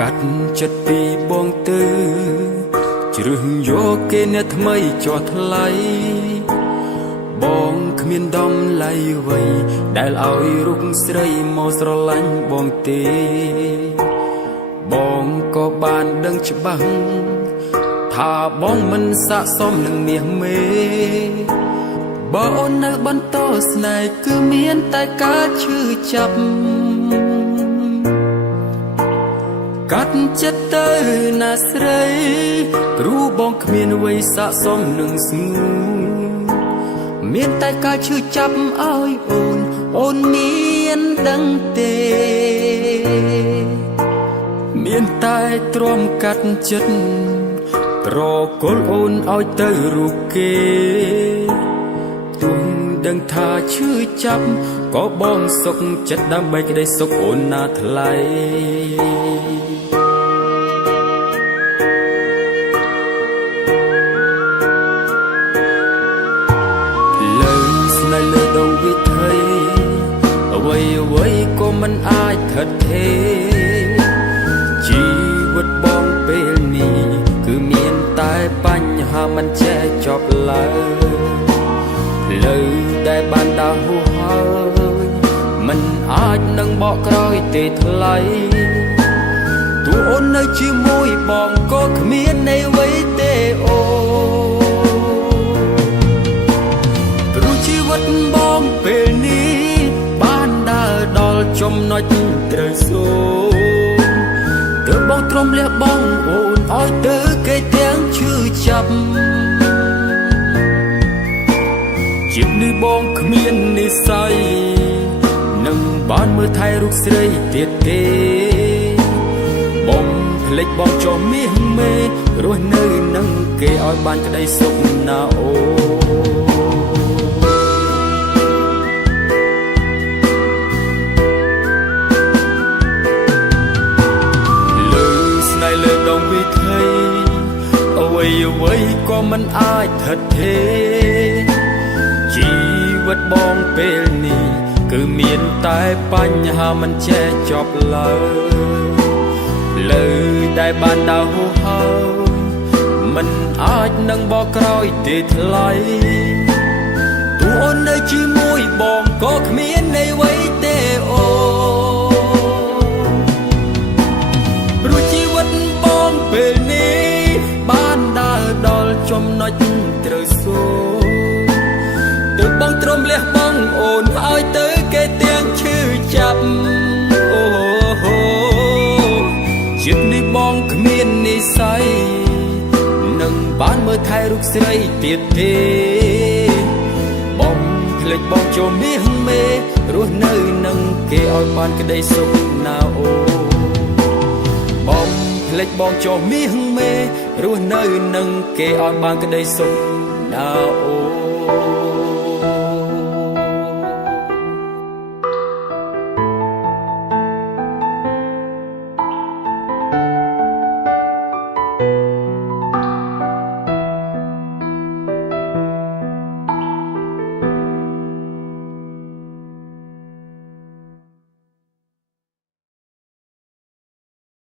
កាត់ចិត្តពីបងទៅជ្រើសយកគេអ្នកថ្មីចោះថ្លៃបងគ្មានដំឡៃអ្វីដែលឲ្យរូបស្រីមកស្រឡាញ់បងទេបងក៏បានដឹងច្បាស់ថាបងមិនស័ក្តិសមនឹងមាសមេបើអូននៅបន្តស្នេហ៍គឺមានតែការឈឺចាប់កាត់ចិត្តទៅណាស្រីព្រោះបងគ្មានអ្វីស័ក្តិសមនឹងស្ងួនមានតែការឈឺចាប់ឲ្យអូនមានដឹងទេមានតែទ្រាំកាត់ចិត្តក្រគល់អូនឲ្យទៅរូបគេទុំដឹងថាឈឺចាប់ក៏បងសុខចិត្តដើម្បីក្តីសុខអូនណាថ្លៃលើស្នេហ៍លើដងវិថីអ្វីក៏មិនអាចថិតថេរជីវិតបងពេលនេះគឺមានតែបញ្ហាមិនចេះចប់ឡើយលើដែលបានដើរហួសហើយមិនអាចនឹងបកក្រោយទេថ្លៃទោះអូននៅជាមួយបងក៏គ្មានន័យអ្វីទេអូព្រោះជីវិតបងពេលនេះបានដើរដល់ចំណុចត្រូវសូមទើបបងទ្រាំលះបង់អូនឲ្យទៅគេទាំងឈឺចាប់ជាតិនេះបងគ្មាននិស្ស័យនឹងបានមើលថែរូបស្រីទៀតទេបងភ្លេចបងចុះមាសមេរស់នៅនឹងគេឲ្យបានក្តីសុខណាអូលើដងវិថីអ្វីក៏មិនអាចថិតថេរជីវិតបងពេលនេះគឺមានតែបញ្ហាមិនចេះចប់ឡើយលើដែលបានដើរហួសហើយមិនអាចនឹងបកក្រោយទេថ្លៃទោះអូននៅជាមួយបងក៏គ្មានន័យអ្វីទេអូពេលនេះបានដើរដល់ចំណុចត្រូវសូមទើបបងទ្រាំលះបង់អូនឲ្យទៅគេទាំងឈឺចាប់អូជាតិនេះបងគ្មាននិស្ស័យនឹងបានមើលថែរូបស្រីទៀតទេបងភ្លេចបងចូលមាសមេរស់នៅនឹងគេឲ្យបានក្តីសុខណាអូភ្លេចបងចុះមាសមេរស់នៅនឹងគេឲ្យបានក្តីសុខណាអូ